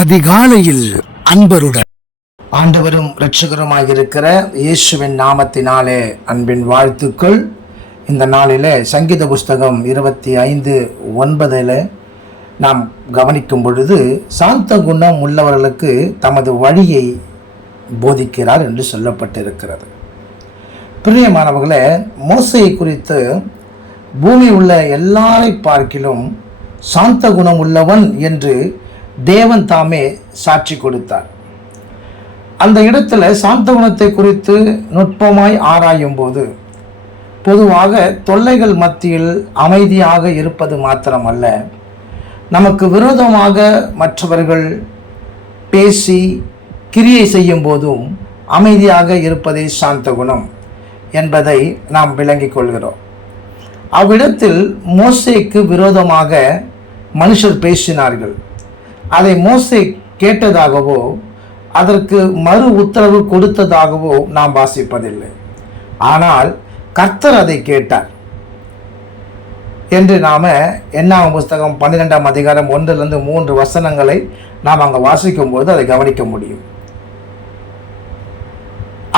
அதிகாலையில் அன்பருடன். ஆண்டவரும் இரட்சகருமாக இருக்கிற இயேசுவின் நாமத்தினாலே அன்பின் வாழ்த்துக்கள். இந்த நாளிலே சங்கீத புஸ்தகம் இருபத்தி ஐந்து ஒன்பதில் நாம் கவனிக்கும் பொழுது சாந்த குணம் உள்ளவர்களுக்கு தமது வழியை போதிக்கிறார் என்று சொல்லப்பட்டிருக்கிறது. பிரியமானவர்களே மோசையை குறித்து பூமி உள்ள எல்லாரை பார்க்கிலும் சாந்த குணம் உள்ளவன் என்று தேவன் தாமே சாட்சி கொடுத்தார். அந்த இடத்துல சாந்த குணத்தை குறித்து நுட்பமாய் ஆராயும் போது பொதுவாக தொல்லைகள் மத்தியில் அமைதியாக இருப்பது மாத்திரமல்ல. நமக்கு விரோதமாக மற்றவர்கள் பேசி கிரியை செய்யும் போதும் அமைதியாக இருப்பதே சாந்த குணம் என்பதை நாம் விளங்கிக் கொள்கிறோம். அவ்விடத்தில் மோசேக்கு விரோதமாக மனுஷர் பேசினார்கள். அதை மோசை கேட்டதாகவோ அதற்கு மறு உத்தரவு கொடுத்ததாகவோ நாம் வாசிப்பதில்லை. ஆனால் கர்த்தர் அதை கேட்டார். என்று நாம் என்னாகும் புஸ்தகம் பன்னிரெண்டாம் அதிகாரம் ஒன்றிலிருந்து மூன்று வசனங்களை நாம் அங்கே வாசிக்கும் பொழுது அதை கவனிக்க முடியும்.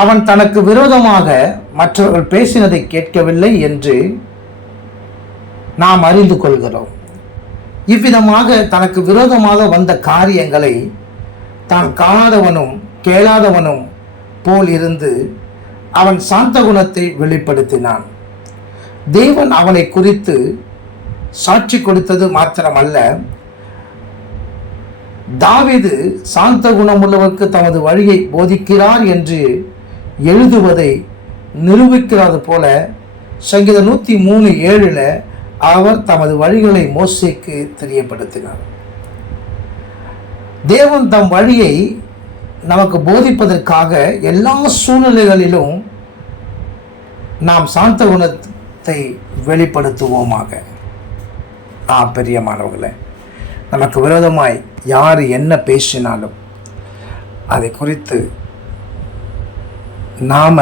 அவன் தனக்கு விரோதமாக மற்றவர்கள் பேசினதை கேட்கவில்லை என்று நாம் அறிந்து கொள்கிறோம். இவ்விதமாக தனக்கு விரோதமாக வந்த காரியங்களை தான் காணாதவனும் கேளாதவனும் போல் இருந்து அவன் சாந்த குணத்தை வெளிப்படுத்தினான். தேவன் அவனை குறித்து சாட்சி கொடுத்தது மாத்திரமல்ல. தாவிது சாந்த குணமுள்ளவருக்கு தமது வழியை போதிக்கிறார் என்று எழுதுவதை நிரூபிக்கிறது போல சங்கீத நூற்றி மூணு ஏழில் அவர் தமது வழிகளை மோசைக்கு தெரியப்படுத்தினார். தேவன் தம் வழியை நமக்கு போதிப்பதற்காக எல்லா சூழ்நிலைகளிலும் நாம் சாந்த குணத்தை வெளிப்படுத்துவோமாக. ஆ பெரியமானவர்களே நமக்கு விரோதமாய் யார் என்ன பேசினாலும் அதை குறித்து நாம்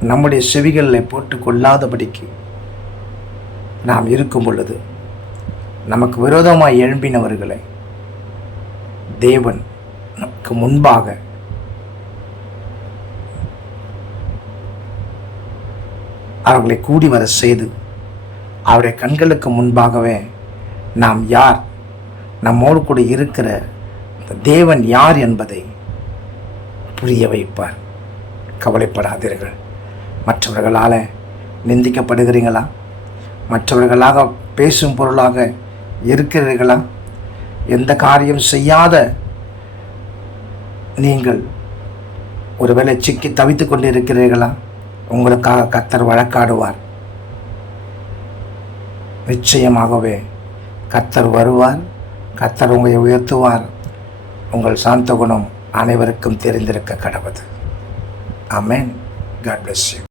நம்முடைய செவிகளில் போட்டுக்கொள்ளாதபடிக்கு நாம் இருக்கும் பொழுது நமக்கு விரோதமாய் எழும்பினவர்களை தேவன் நமக்கு முன்பாக அவர்களை கூடி வர செய்து அவருடைய கண்களுக்கு முன்பாகவே நாம் யார்? நம்மோடு கூட இருக்கிற இந்த தேவன் யார் என்பதை புரிய வைப்பார். கவலைப்படாதீர்கள். மற்றவர்களால் நிந்திக்கப்படுகிறீங்களா மற்றவர்களாக பேசும் பொருளாக இருக்கிறீர்களா? எந்த காரியம் செய்யாத நீங்கள் ஒருவேளை சிக்கி தவித்து கொண்டு இருக்கிறீர்களா உங்களுக்காக கத்தர் வழக்காடுவார். நிச்சயமாகவே கத்தர் வருவார் கத்தர் உங்களை உயர்த்துவார். உங்கள் சாந்த குணம் அனைவருக்கும் தெரிந்திருக்க கடவுது அமேன் காட் பிளஸ் யூ